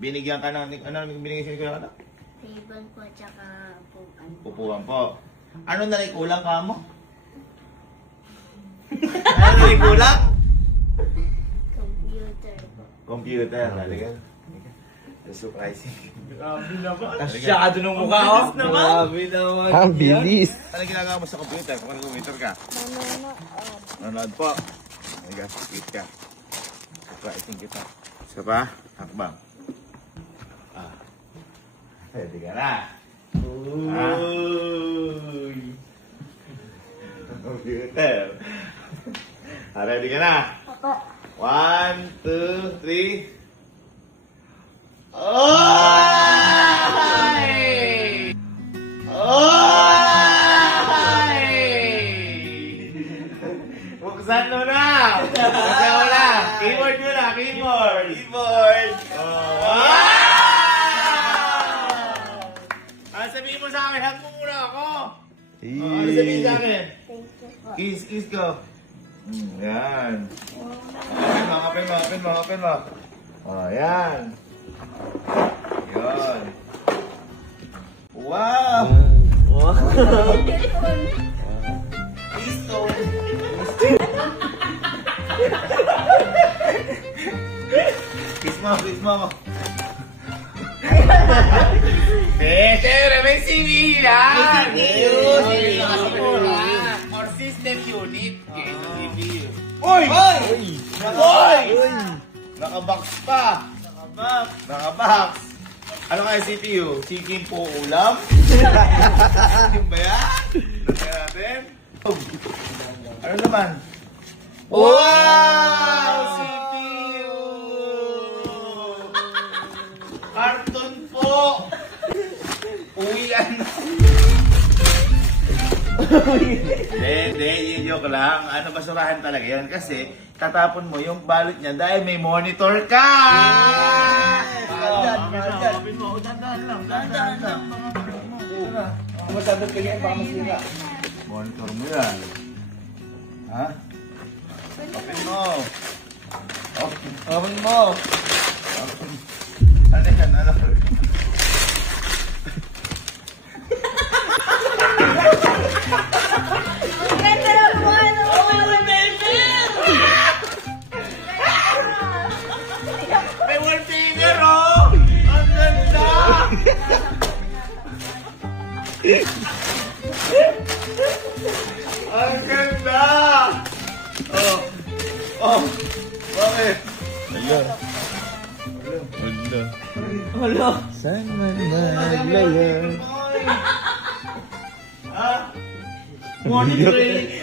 Binigyan ka ng, ano binigyan siya ni Kuya Kanak? Table po, tsaka upuan. Upuan po. Ano na rin kulang ka mo? Ano na rin kulang? Computer po. Computer. Talaga. Surprising. Grabe naman. Masyado ng mukha ko. Grabe naman. Ang bilis. Ano ginagawa mo sa computer? Kung ano computer ka? Nanonood. Nanonood po. Nag-speed ka. Surprising kita. Isa pa? Hakbang. Ah. Pwede ka na. Uy. Computer. Ready ka na? Ako. 1, 2, 3. Oy! Oy! Buksan mo na! Buksan mo na! Keyboard mo na! Keyboard! Keyboard! Wow! Ano sabihin mo sa akin? Hug mo muna ako! Ano sabihin sa akin? Thank you po. Kiss ko. Yan. Open mo. Oh, yan. Yan. Wow! Listo. Kiss mo ako. Siyempre, may CV yan! Or system unit. Uy! Nakabox pa! Nakabox! Ano kaya CPU? Chicken po ulam? Yung ba yan? Lagyan natin? Ano naman? Wow! CPU! Karton po! Uwian na! Hindi, yung joke lang. Ano, basurahan talaga yan kasi tatapon mo yung balot niya dahil may monitor ka! Open mo. Dandan lang. Masyadong kaya baka masira. Monitor mo yan. Ha? Open mo. Open mo. Ano yan? Ano? Ang ganda na po, ano? May wallpaper, oh! Ang ganda! Ang ganda! Oh! Bakit? Hala. Saan man naglala? Ha? Morning break.